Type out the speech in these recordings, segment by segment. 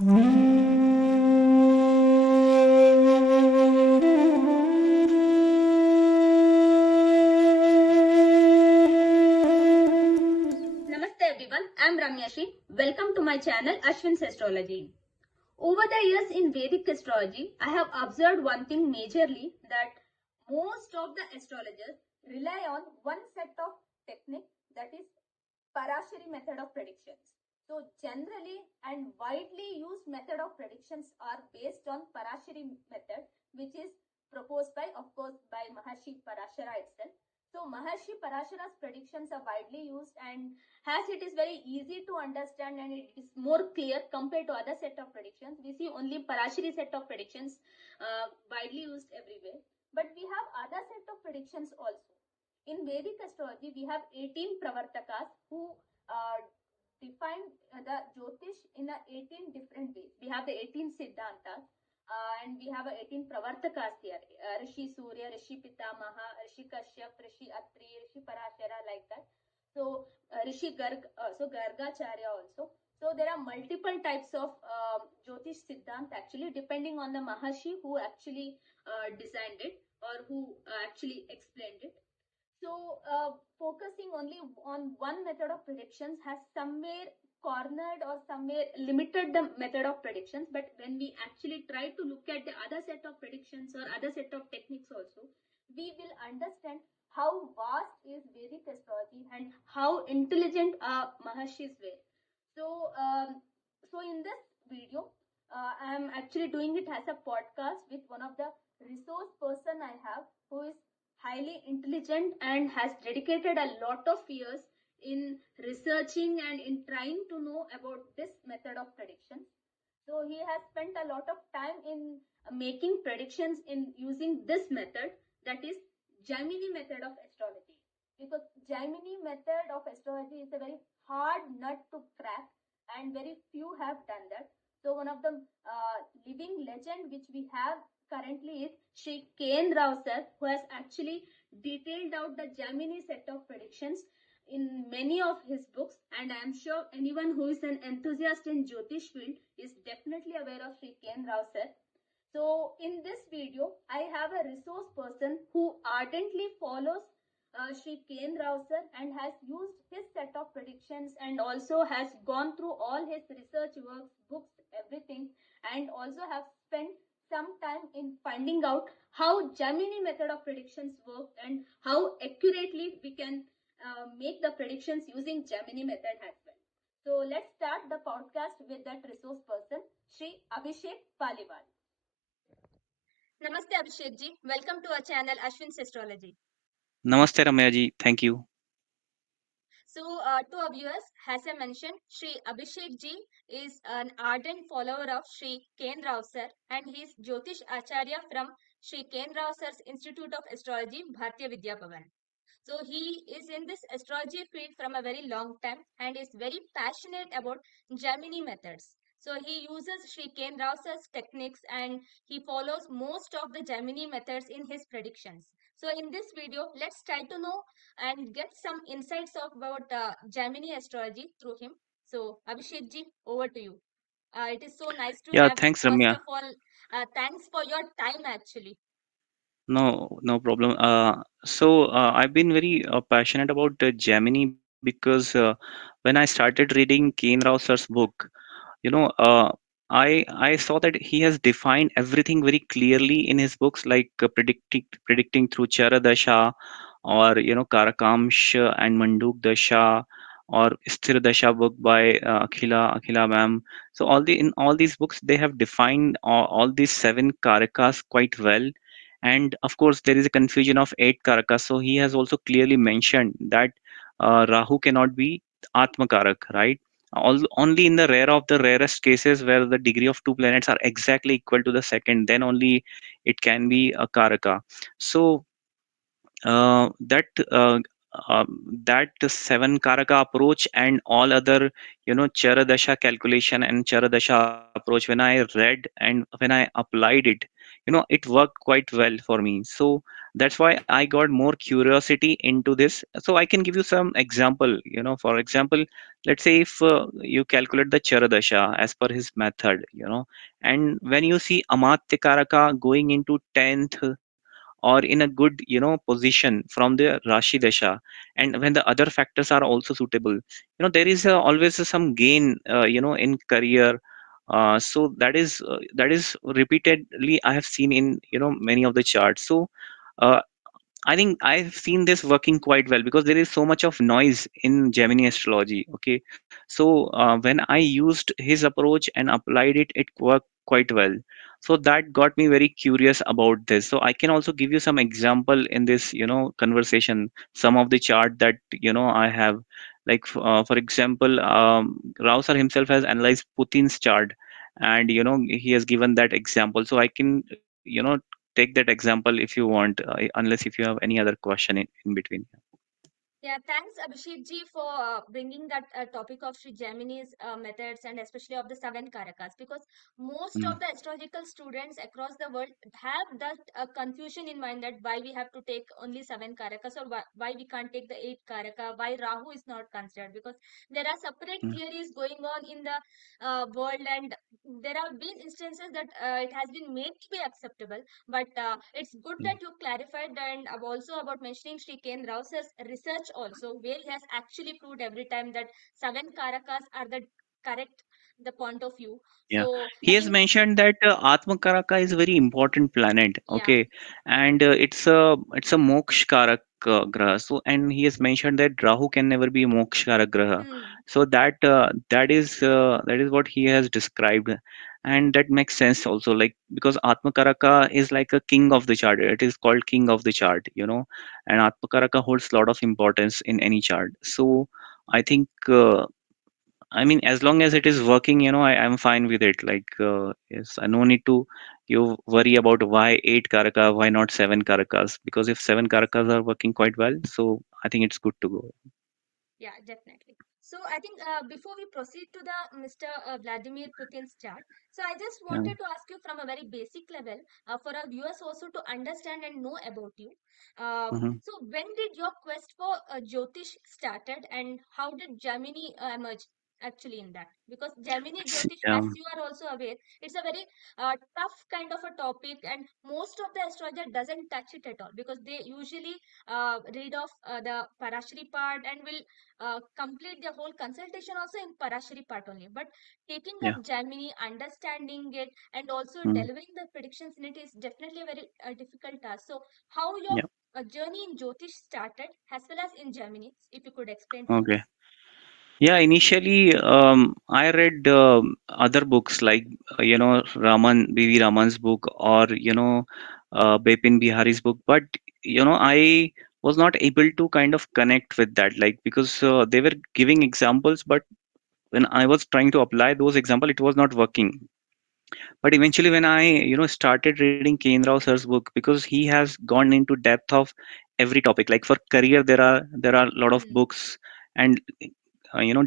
Namaste everyone, I am Ramyashi. Welcome to my channel Ashwin's Astrology. Over the years in Vedic astrology, I have observed one thing majorly, that most of the astrologers rely on one set of technique, that is Parashari method of predictions. So generally and widely used method of predictions are based on Parashari method, which is proposed by, of course, by Maharshi Parashara itself. So Maharshi Parashara's predictions are widely used, and as it is very easy to understand and it is more clear compared to other set of predictions, we see only Parashari set of predictions widely used everywhere. But we have other set of predictions also. In Vedic astrology, we have 18 Pravartakas who define the Jyotish in 18 different ways. We have the 18 Siddhantas, and we have 18 Pravartakas here. Rishi Surya, Rishi Pitamaha, Rishi Kashyap, Rishi Atri, Rishi Parashara, like that. So Rishi Gargacharya also. So there are multiple types of Jyotish Siddhant actually, depending on the Maharshi who actually designed it or who actually explained it. So focusing only on one method of predictions has somewhere cornered or somewhere limited the method of predictions. But when we actually try to look at the other set of predictions or other set of techniques also, we will understand how vast is Vedic astrology and how intelligent Maharshis were. So, so in this video, I am actually doing it as a podcast with one of the resource person I have, who is highly intelligent and has dedicated a lot of years in researching and in trying to know about this method of prediction. So he has spent a lot of time in making predictions in using this method, that is Jaimini method of astrology. Because Jaimini method of astrology is a very hard nut to crack, and very few have done that. So one of the living legend which we have currently is Sri Ken Rao sir, who has actually detailed out the Jaimini set of predictions in many of his books, and I am sure anyone who is an enthusiast in Jyotish field is definitely aware of Sri Ken Rao sir. So in this video, I have a resource person who ardently follows Sri Ken Rao sir and has used his set of predictions and also has gone through all his research works, books, everything, and also have spent some time in finding out how Jaimini method of predictions work and how accurately we can make the predictions using Jaimini method as well. So let's start the podcast with that resource person, Sri Abhishek Paliwal. Namaste Abhishek ji. Welcome to our channel Ashwin's Astrology. Namaste Ramya ji. Thank you. So to our viewers, as I mentioned, Sri Abhishek ji is an ardent follower of Sri Ken Rao sir, and he is Jyotish Acharya from Sri Ken Rao sir's Institute of Astrology, Bharatiya Vidya Bhavan. So he is in this astrology field from a very long time and is very passionate about Jaimini methods. So he uses Sri Ken Rao sir's techniques and he follows most of the Jaimini methods in his predictions. So in this video, let's try to know and get some insights of about Jaimini astrology through him. So Abhishek ji, over to you. It is so nice to Yeah, have you. thanks First Ramya. of all, thanks for your time actually. No problem. So I've been very passionate about Gemini because when I started reading Kane Rao sir's book, you know, I saw that he has defined everything very clearly in his books, like predicting through Chara Dasha, or Karakamsh and Manduk Dasha, or Sthir Dasha book by Akhila ma'am. So in all these books they have defined all these seven karakas quite well. And of course there is a confusion of eight karakas, so he has also clearly mentioned that Rahu cannot be Atmakarak, right? Only in the rare of the rarest cases where the degree of two planets are exactly equal to the second, then only it can be a karaka. So uh, that uh, that seven karaka approach and all other charadasha calculation and charadasha approach, when I read and when I applied it, it worked quite well for me. So that's why I got more curiosity into this. So I can give you some example. For example, let's say if you calculate the charadasha as per his method, and when you see amatya karaka going into 10th or in a good position from the rashi dasha, and when the other factors are also suitable, there is always some gain in career. So that is repeatedly I have seen in many of the charts. So uh, I think I've seen this working quite well because there is so much of noise in Gemini astrology. Okay, so when I used his approach and applied it, it worked quite well. So that got me very curious about this. So I can also give you some example in this, conversation. Some of the chart that I have, like for example, Rao sir himself has analyzed Putin's chart, and he has given that example. So I can take that example if you want, unless if you have any other question in between. Yeah, thanks Abhishek ji for bringing that topic of Sri Jaimini's methods and especially of the seven karakas, because most Mm, of the astrological students across the world have that confusion in mind that why we have to take only seven karakas, or why we can't take the eight karaka, why Rahu is not considered, because there are separate mm, theories going on in the world, and there have been instances that it has been made to be acceptable. But it's good mm. that you clarified, and also about mentioning Sri Ken Rao's research also, where he has actually proved every time that seven karakas are the correct the point of view. Yeah, So he I has think, mentioned that Atma Karaka is a very important planet. yeah. Okay, and it's a Moksha Karak graha. So, and he has mentioned that Rahu can never be a Moksha Karak graha. Hmm. So that is what he has described, and that makes sense also. Like because Atma Karaka is like a king of the chart. It is called king of the chart, and Atma Karaka holds a lot of importance in any chart. So I think. I mean, as long as it is working, I'm fine with it. Like, yes, I no need to you worry about why eight karaka, why not seven karakas? Because if seven karakas are working quite well, so I think it's good to go. Yeah, definitely. So I think before we proceed to the Mr. Vladimir Putin's chart, so I just Yeah. wanted to ask you from a very basic level for our viewers also to understand and know about you. Hmm. So when did your quest for Jyotish started, and how did Gemini emerge actually in that? Because Gemini Jyotish, as Yeah. you are also aware, it's a very tough kind of a topic, and most of the astrologer doesn't touch it at all, because they usually read off the Parashari part and will complete the whole consultation also in Parashari part only. But taking Yeah. up Gemini, understanding it, and also Mm. delivering the predictions in it is definitely a very difficult task. So, how your Yeah. journey in Jyotish started, as well as in Gemini, if you could explain to us. Okay. Yeah, initially, I read other books like B.V. Raman's book, or Bipin Bihari's book, but I was not able to kind of connect with that, like because they were giving examples, but when I was trying to apply those examples, it was not working. But eventually, when I started reading Ken Rao sir's book, because he has gone into depth of every topic. Like for career, there are a lot of Hmm. books and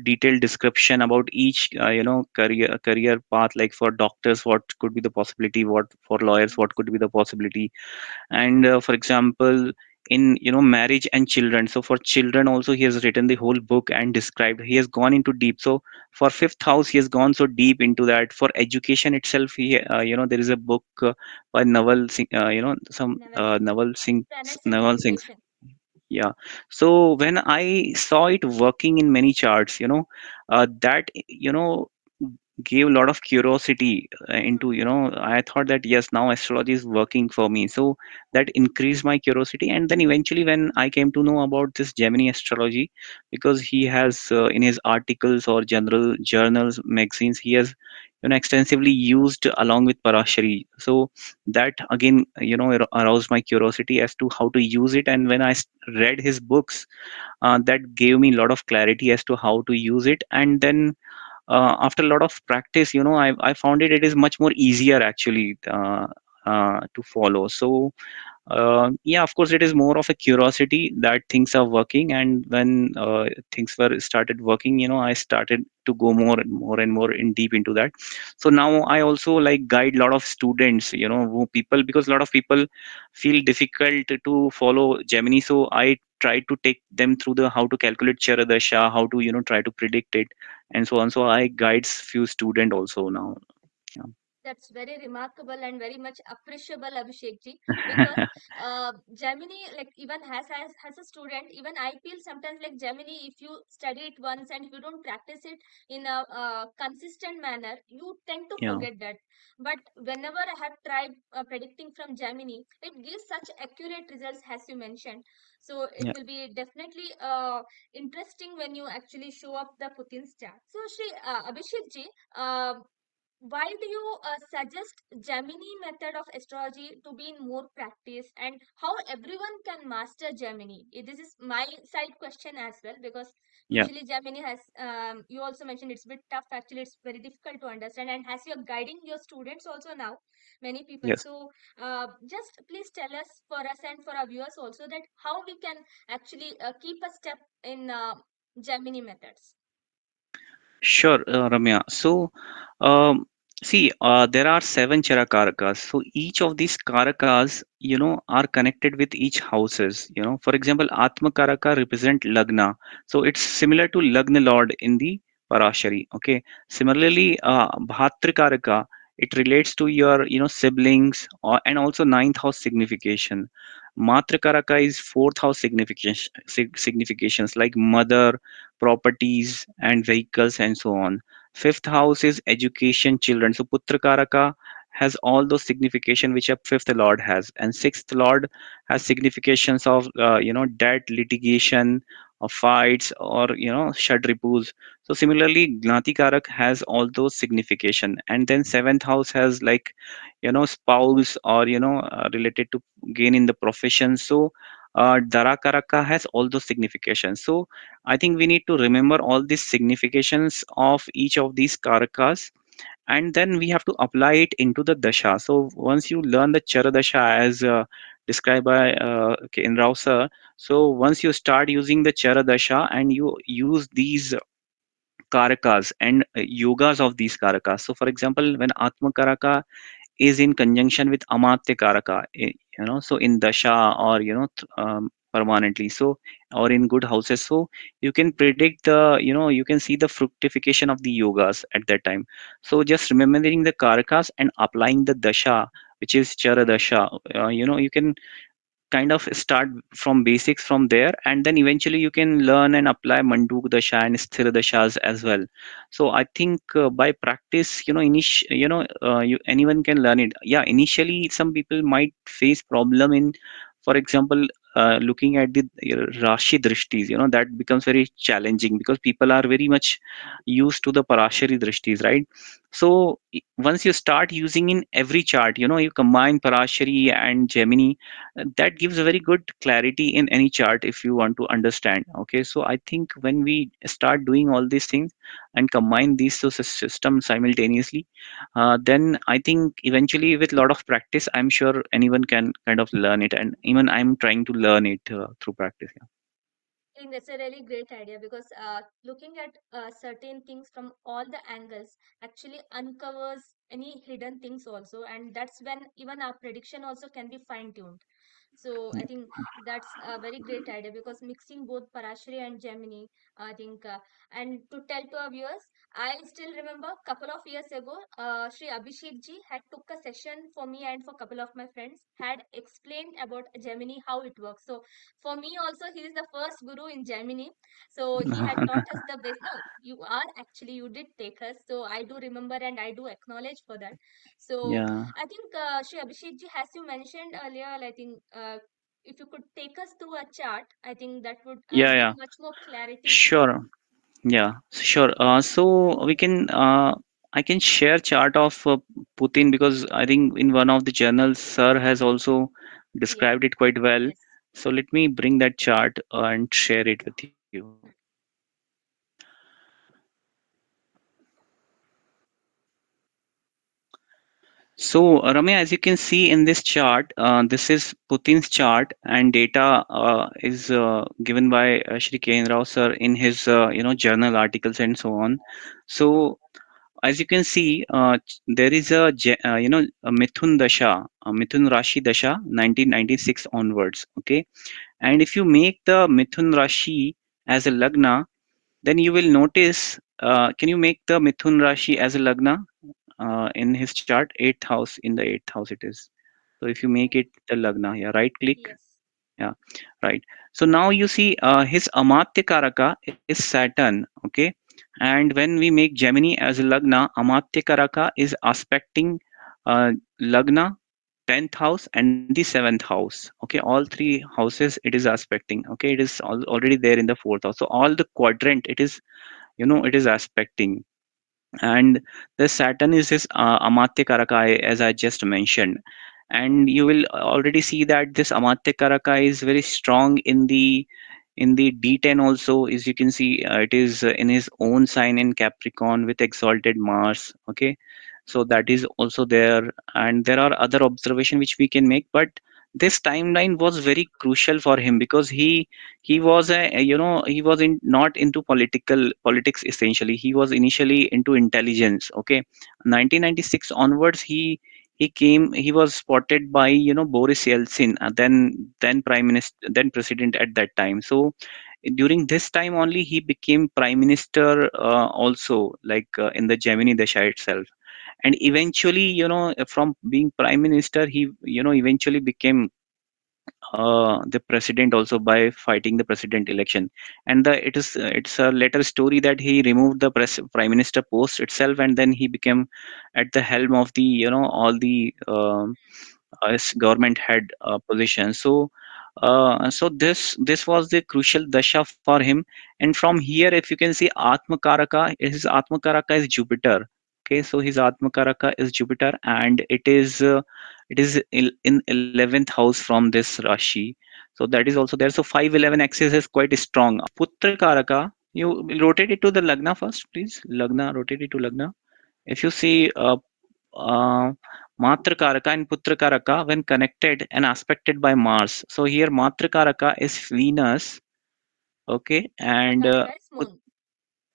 detailed description about each career path. Like for doctors, what could be the possibility? What for lawyers, what Yes. could be the possibility? And for example, in marriage and children, so for children also he has written the whole book and described, he has gone into deep. So for fifth house he has gone so deep into that. For education itself, he there is a book by Naval Singh, some Naval Singh. Naval Singh. Planets in Naval Singh, Navigation. yeah. So when I saw it working in many charts, that gave a lot of curiosity into, I thought that yes, now astrology is working for me. So that increased my curiosity. And then eventually when I came to know about this Gemini astrology, because he has in his articles or general journals, magazines, he has extensively used along with Parashari. So that again aroused my curiosity as to how to use it. And when I read his books, that gave me a lot of clarity as to how to use it. And then after a lot of practice, I found it is much more easier actually to follow. So Yeah, of course, it is more of a curiosity that things are working, and when things were started working, I started to go more and more and more in deep into that. So now I also like guide a lot of students, who people, because a lot of people feel difficult to follow Gemini. So I try to take them through the how to calculate Charadasha, how to try to predict it, and so on. So I guides few student also now. That's very remarkable and very much appreciable, Abhishek ji. Because Gemini, like even has a student, even I feel sometimes like Gemini, if you study it once and if you don't practice it in a consistent manner, you tend to Yeah, forget that. But whenever I have tried predicting from Gemini, it gives such accurate results as you mentioned. So it yeah. will be definitely interesting when you actually show up the Putin's chart. So Shri Abhishek ji, uh, why do you suggest Gemini method of astrology to be in more practice, and how everyone can master Gemini? This is my side question as well, because Yeah. usually Gemini has, you also mentioned it's a bit tough. Actually, it's very difficult to understand, and as you're guiding your students also now, many people. Yes. So, just please tell us, for us and for our viewers also, that how we can actually keep a step in Gemini methods. Sure, Ramya. So, see, there are seven Charakarakas. So each of these Karakas, are connected with each houses. For example, Atma Karaka represent Lagna. So it's similar to Lagna Lord in the Parashari. Okay. Similarly, Bhatri Karaka, it relates to your, siblings, and also ninth house signification. Matra Karaka is fourth house significations like mother, properties and vehicles, and so on. Fifth house is education, children. So Putrakaraka has all those signification which a fifth lord has, and sixth lord has significations of debt, litigation, or fights, or shadripus. So similarly, Gnatikarak has all those signification, and then seventh house has like spouse, or related to gain in the profession. So Darakaraka has all those significations. So I think we need to remember all these significations of each of these karakas, and then we have to apply it into the dasha. So once you learn the chara dasha as described by in Rao sir, so once you start using the chara dasha and you use these karakas and yogas of these karakas. So for example, when Atma Karaka is in conjunction with Amatya Karaka, so in Dasha, or permanently, so or in good houses, so you can predict you can see the fructification of the yogas at that time. So just remembering the Karakas and applying the Dasha, which is Chara Dasha, you can kind of start from basics from there, and then eventually you can learn and apply manduk dasha and sthira dashas as well. So I think by practice, anyone can learn it. Yeah, initially some people might face problem in, for example, looking at the rashi drishtis, that becomes very challenging because people are very much used to the parashari drishtis, right? So once you start using in every chart, you combine parashari and gemini, that gives a very good clarity in any chart if you want to understand. Okay, so I think when we start doing all these things and combine these two systems simultaneously, then I think eventually with a lot of practice, I'm sure anyone can kind of learn it, and even I'm trying to learn it through practice. I think that's a really great idea, because looking at certain things from all the angles actually uncovers any hidden things also, and that's when even our prediction also can be fine tuned. So I Yeah. think that's a very great idea, because mixing both Parashari and Gemini, I think, and to tell to our viewers, I still remember a couple of years ago, Sri Abhishek ji had took a session for me and for a couple of my friends, had explained about Gemini, how it works. So for me also, he is the first guru in Jaimini. So he had taught us the base. No, you are actually, you did take us. So I do remember and I do acknowledge for that. So Yeah, I think, Shri Abhishek ji, as you mentioned earlier, I think if you could take us through a chart, I think that would yeah, give yeah. much more clarity. Sure. Yeah, sure. So we can, I can share chart of Putin, because I think in one of the journals, Sir has also Yes, described it quite well. yes. So let me bring that chart and share it with you. So Ramya, as you can see in this chart, this is Putin's chart, and data is given by Shri Ken Rao sir in his journal articles and so on. So as you can see, there is a Mithun Dasha, a Mithun Rashi Dasha, 1996 onwards. Okay, and if you make the Mithun Rashi as a Lagna, then you will notice. Can you make the Mithun Rashi as a Lagna in his chart? Eighth house, in the eighth house it is. So if you make it the Lagna, yeah, right click, Yes. yeah, right. So now you see his Amatya Karaka is Saturn, okay? And when we make Gemini as a Lagna, Amatya Karaka is aspecting Lagna, 10th house, and the 7th house. Okay, all three houses it is aspecting. Okay, it is already there in the fourth house. So all the quadrant it is, it is aspecting. And the Saturn is his Amatya Karaka, as I just mentioned. And you will already see that this Amatya Karaka is very strong in the D10 also. As you can see, it is in his own sign in Capricorn with exalted Mars. Okay, so that is also there, and there are other observation which we can make. But this timeline was very crucial for him because he was he was in not into politics essentially. He was initially into intelligence. Okay, 1996 onwards he was spotted by Boris Yeltsin, then prime minister, then president at that time. So during this time only he became prime minister, also like in the Gemini Dasha itself. And eventually, from being prime minister, he eventually became the president also by fighting the president election. And it's a later story that he removed the prime minister post itself, and then he became at the helm of the all the as government head position. So this was the crucial dasha for him. And from here, if you can see, Atma Karaka is Jupiter. Okay, so his Atma Karaka is Jupiter, and it is in 11th house from this Rashi. So that is also there. So 511 axis is quite strong. Putra Karaka, you rotate it to the Lagna first, please. Lagna, rotate it to Lagna. If you see uh, Matra Karaka and Putra Karaka when connected and aspected by Mars. So here Matra Karaka is Venus, okay, Putra and Karaka is Moon.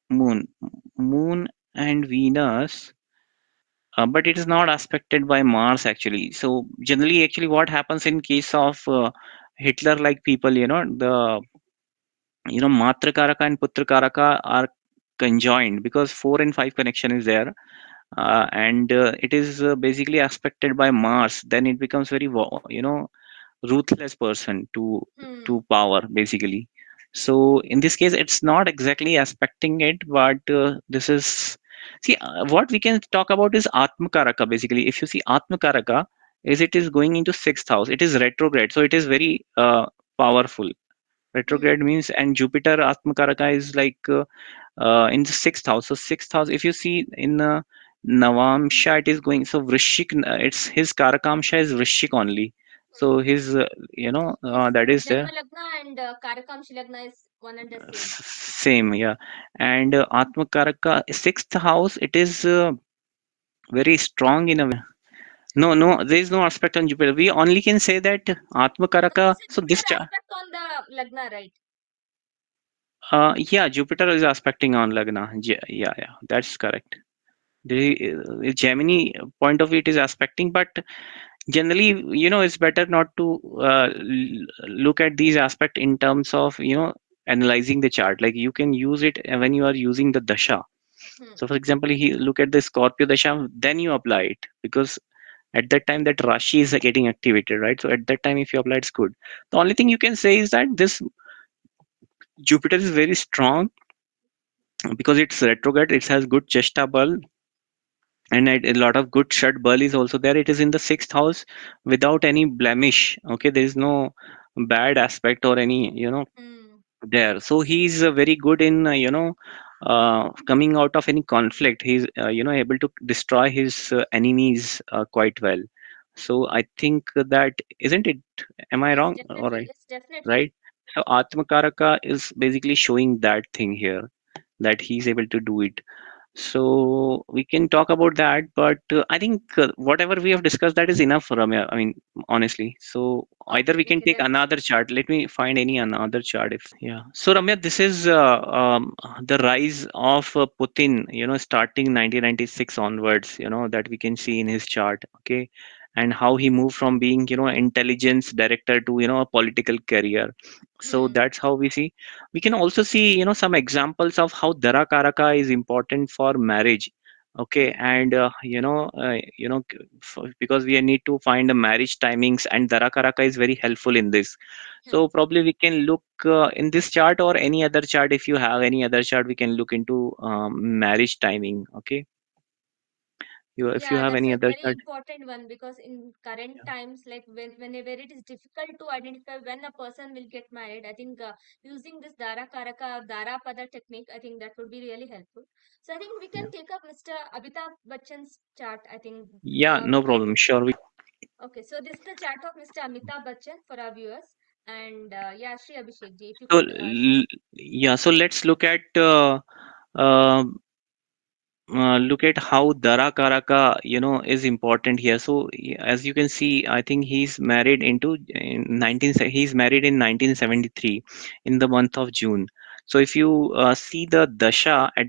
Moon, Moon and Venus, but it is not aspected by Mars actually. So generally, actually, what happens in case of Hitler-like people, the Matra Karaka and Putra Karaka are conjoined because 4 and 5 connection is there, and it is basically aspected by Mars. Then it becomes very ruthless person Hmm. to power basically. So in this case, it's not exactly aspecting it, but this is see what we can talk about is Atmakaraka. Basically, if you see Atmakaraka, is it is going into sixth house. It is retrograde, so it is very powerful. Hmm. Retrograde means, and Jupiter Atmakaraka is like in the sixth house. So sixth house, if you see in Navamsha, it is going. So Vrishik, it's his Karakamsha is Vrishik only. So Hmm. his, His that is Janma there. Lagna and Karakamshi Lagna is one and the same. Same, yeah. And Atmakaraka, sixth house, it is very strong in a way. No, no, there is no aspect on Jupiter. We only can say that But Atmakaraka. it's a So this, Jupiter aspect on the Lagna, right? yeah, Jupiter is aspecting on Lagna. Yeah, yeah, that's correct. The Gemini point of view it is aspecting, but generally, it's better not to look at these aspect in terms of analyzing the chart. Like you can use it when you are using the dasha. Hmm. So for example, he look at the Scorpio dasha, then you apply it, because at that time that Rashi is getting activated, right? So at that time, if you apply, it's good. The only thing you can say is that this Jupiter is very strong because it's retrograde. It has good cheshta bal, and a lot of good shut ball is also there. It is in the sixth house without any blemish. Okay, there is no bad aspect or any Hmm. there. So he's very good in coming out of any conflict. He's able to destroy his enemies quite well. So I think that, isn't it? Am I Yes, wrong? All definitely. right, Yes, definitely. right. So Atmakaraka is basically showing that thing here, that he's able to do it. So we can talk about that, but I think whatever we have discussed, that is enough, Ramya. I mean, honestly. So either Okay, we can okay, take that's another chart. Let me find any another chart. If yeah. So Ramya, this is the rise of Putin. Starting 1996 onwards. That we can see in his chart. Okay, and how he moved from being intelligence director to a political career. So hmm, that's how we see. We can also see some examples of how dara karaka is important for marriage. Okay, hmm, and because we need to find the marriage timings, and dara karaka is very helpful in this. hmm. So probably we can look in this chart or any other chart. If you have any other chart, we can look into marriage timing. Okay, if you Yeah, have that's any a other very chart. important one because in current times, like whenever it is difficult to identify when a person will get married, I think using this Dara Karaka or Dara Pada technique, I think that would be really helpful. So I think we Yeah, can take up Mr. Amitabh Bachchan's chart. I think, yeah, no we, problem. Sure. okay, so this is the chart of Mr. Amitabh Bachchan for our viewers. And yeah, Shri Abhishek ji, if you So could show. yeah, so let's uh, look at how Dara Karaka, is important here. So as you can see, I think he's married in 1973 in the month of June. So if you see the dasha in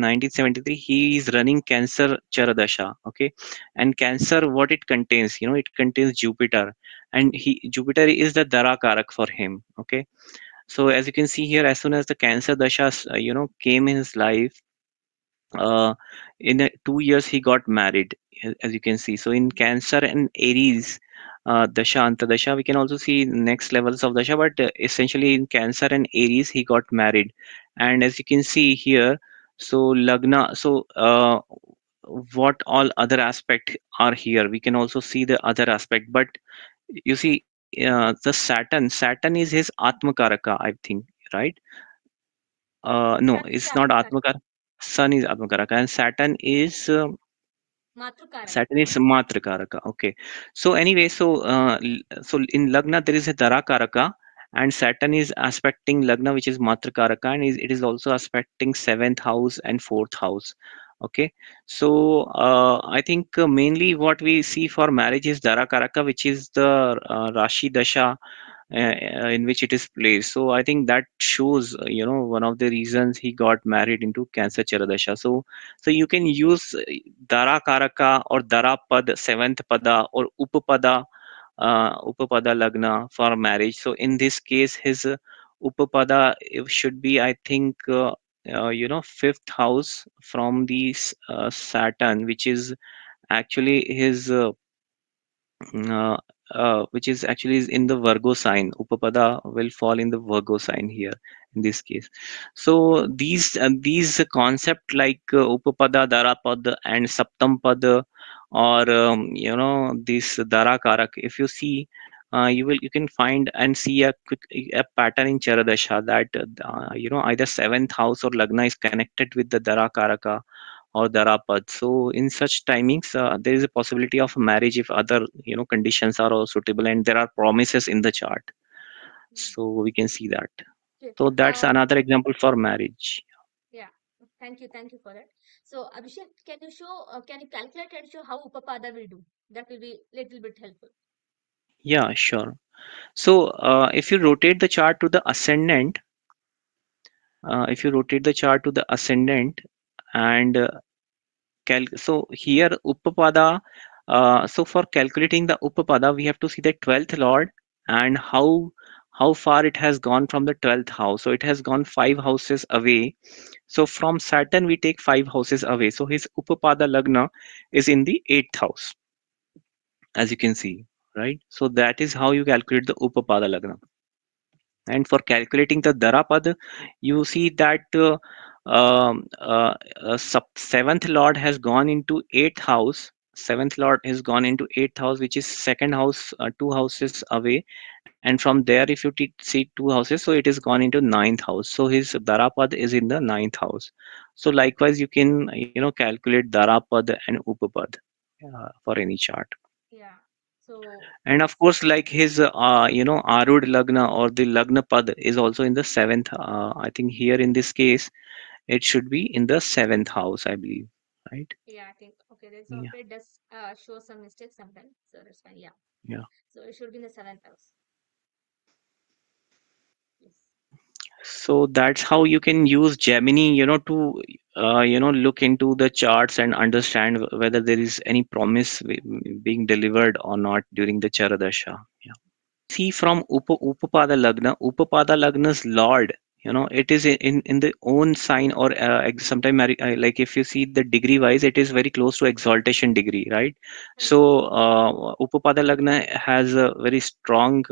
1973, he is running Cancer Chara dasha. Okay, and Cancer, what it contains, it contains Jupiter, and Jupiter is the Dara Karak for him. Okay, so as you can see here, as soon as the Cancer dasha, came in his life, uh, in 2 years he got married, as you can see. So in Cancer and Aries dasha, antadasha, we can also see next levels of dasha, but essentially in Cancer and Aries he got married. And as you can see here, so lagna, so what all other aspect are here, we can also see the other aspect. But you see, the Saturn is his atmakaraka, I think, right? No, Sun is it's not Atmakaraka, atmakaraka. Sun is atmakaraka, and Matrukaraka. Saturn is Matrakaraka. Okay. So anyway, so in Lagna there is a Darakaraka, and Saturn is aspecting Lagna, which is Matrakaraka, and it is also aspecting seventh house and fourth house. Okay. So I think mainly what we see for marriage is Darakaraka, which is the Rashi Dasha in which it is placed. So I think that shows, one of the reasons he got married into Cancer Charadasha. So you can use Dara Karaka or Dara Pad, seventh Pada, or Upapada Lagna for marriage. So in this case, his Upapada should be, I think, fifth house from the Saturn, which is actually his uh, which is actually is in the Virgo sign. Upapada will fall in the Virgo sign here in this case. So these concept like Upapada, Darapad, and Saptampad, or this Darakarak. If you see, you can find and see a pattern in Charadasha that either seventh house or Lagna is connected with the Darakaraka or Darapad. So in such timings, there is a possibility of marriage if other conditions are all suitable and there are promises in the chart. Hmm. So we can see that. Okay. So that's another example for marriage. Yeah. Thank you for that. So, Abhishek, can you calculate and show how Upapada will do? That will be little bit helpful. Yeah, sure. So if you rotate the chart to the ascendant, and so here Upapada, so for calculating the Upapada, we have to see the 12th lord and how far it has gone from the 12th house. So it has gone 5 houses away. So from Saturn we take 5 houses away. So his Upapada Lagna is in the 8th house, as you can see, right? So that is how you calculate the Upapada Lagna. And for calculating the Darapad, you see that seventh lord has gone into eighth house. Seventh lord has gone into eighth house, which is second house, 2 houses away. And from there, if you see 2 houses, so it is gone into ninth house. So his Darapad is in the ninth house. So likewise, you can calculate Darapad and Upapad for any chart. Yeah. So And of course, like his, Arud Lagna or the Lagna Pad is also in the seventh. I think here in this case, it should be in the seventh house, I believe, right? Yeah, I think okay. There's Yeah, also it does show some mistakes sometimes, so that's fine. Yeah, yeah. so it should be in the seventh house. Yes. So that's how you can use Gemini, to look into the charts and understand whether there is any promise being delivered or not during the Charadasha. See from Upapada Lagna, Upapada Lagna's Lord, it is in the own sign or sometime like if you see the degree wise, it is very close to exaltation degree, right? Hmm. So Upapada Lagna has a very strong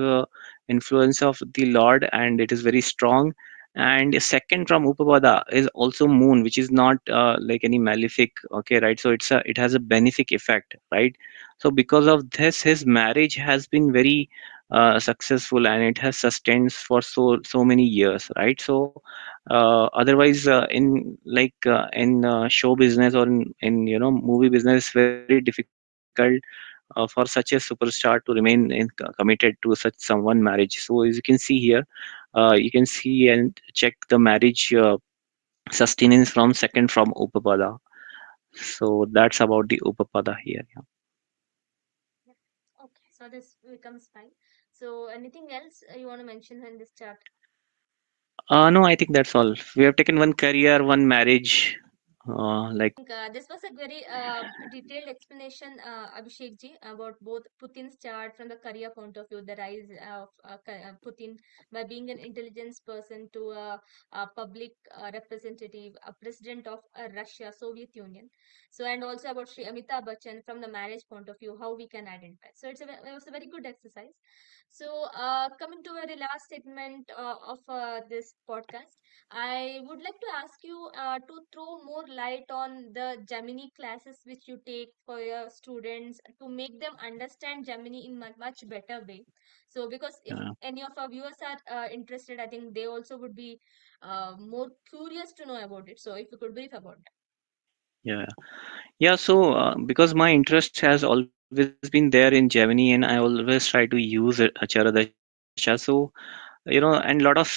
influence of the Lord, and it is very strong. And second from Upapada is also Moon, which is not like any malefic, okay, right? So it has a benefic effect, right? So because of this, his marriage has been very successful, and it has sustained for so many years, right? So otherwise in show business or in movie business, it's very difficult for such a superstar to remain committed to such someone marriage. So as you can see here, you can see and check the marriage sustenance from second from Upapada. So that's about the Upapada here. Yeah. Okay, so this becomes fine. So anything else you want to mention in this chart? No, I think that's all. We have taken one career, one marriage, like. Think, this was a very detailed explanation, Abhishek ji, about both Putin's chart from the career point of view, the rise of Putin by being an intelligence person to a public representative, a president of Russia, Soviet Union. So, and also about Sri Amitabh Bachchan from the marriage point of view, how we can identify. So, it was a very good exercise. So, coming to very last segment of this podcast. I would like to ask you to throw more light on the Gemini classes which you take for your students to make them understand Gemini in much better way. So, because if uh, any of our viewers are interested, I think they also would be more curious to know about it. So, if you could brief about that. Yeah. Yeah, so because my interest has always been there in Gemini, and I always try to use Acharadasha. So, and a lot of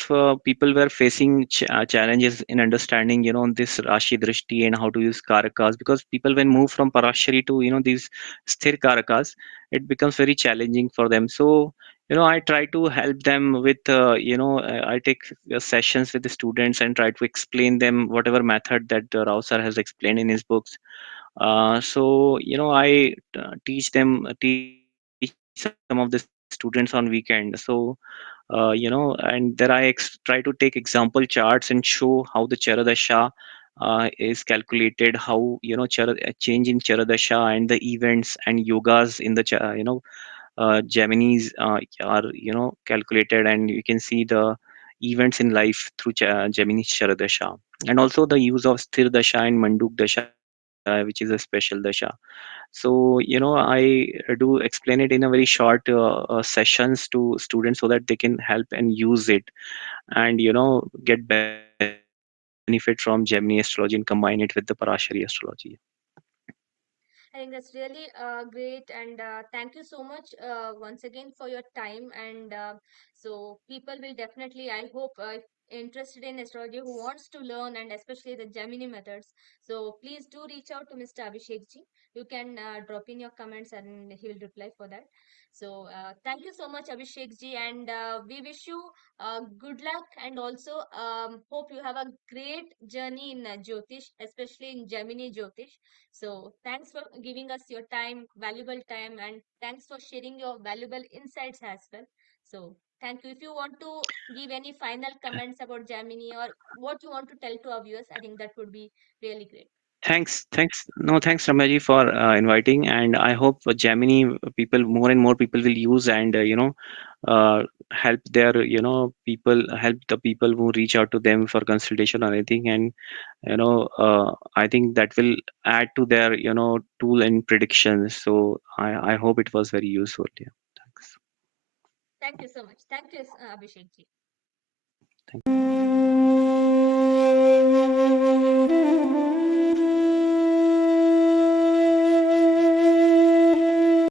people were facing challenges in understanding, this Rashi Drishti and how to use Karakas, because people, when move from Parashari to, these Sthir Karakas, it becomes very challenging for them. So, I try to help them with, I take sessions with the students and try to explain them whatever method that Rao sir has explained in his books. So teach some of the students on weekend. So and there try to take example charts and show how the Charadasha is calculated, how change in Charadasha and the events and yogas in the Gemini's are calculated, and you can see the events in life through Gemini's Charadasha, and also the use of Sthir Dasha and Manduk Dasha, which is a special Dasha. So I do explain it in a very short sessions to students so that they can help and use it, and get benefit from Gemini astrology and combine it with the Parashari astrology. I think that's really great, and thank you so much once again for your time. And so, people will definitely, I hope, if interested in astrology who wants to learn, and especially the Gemini methods. So, please do reach out to Mr. Abhishek ji. You can drop in your comments, and he will reply for that. So, thank you so much, Abhishek ji, and we wish you good luck, and also hope you have a great journey in Jyotish, especially in Gemini Jyotish. So thanks for giving us your time, valuable time, and thanks for sharing your valuable insights as well. So thank you. If you want to give any final comments about Gemini or what you want to tell to our viewers, I think that would be really great. Thanks. No, thanks, Ramaji, for inviting. And I hope Gemini people, more and more people will use, and uh, help their help the people who reach out to them for consultation or anything. And I think that will add to their tool and predictions. So I hope it was very useful. Yeah. Thanks. Thank you so much. Thank you, Abhishek ji. Thank you.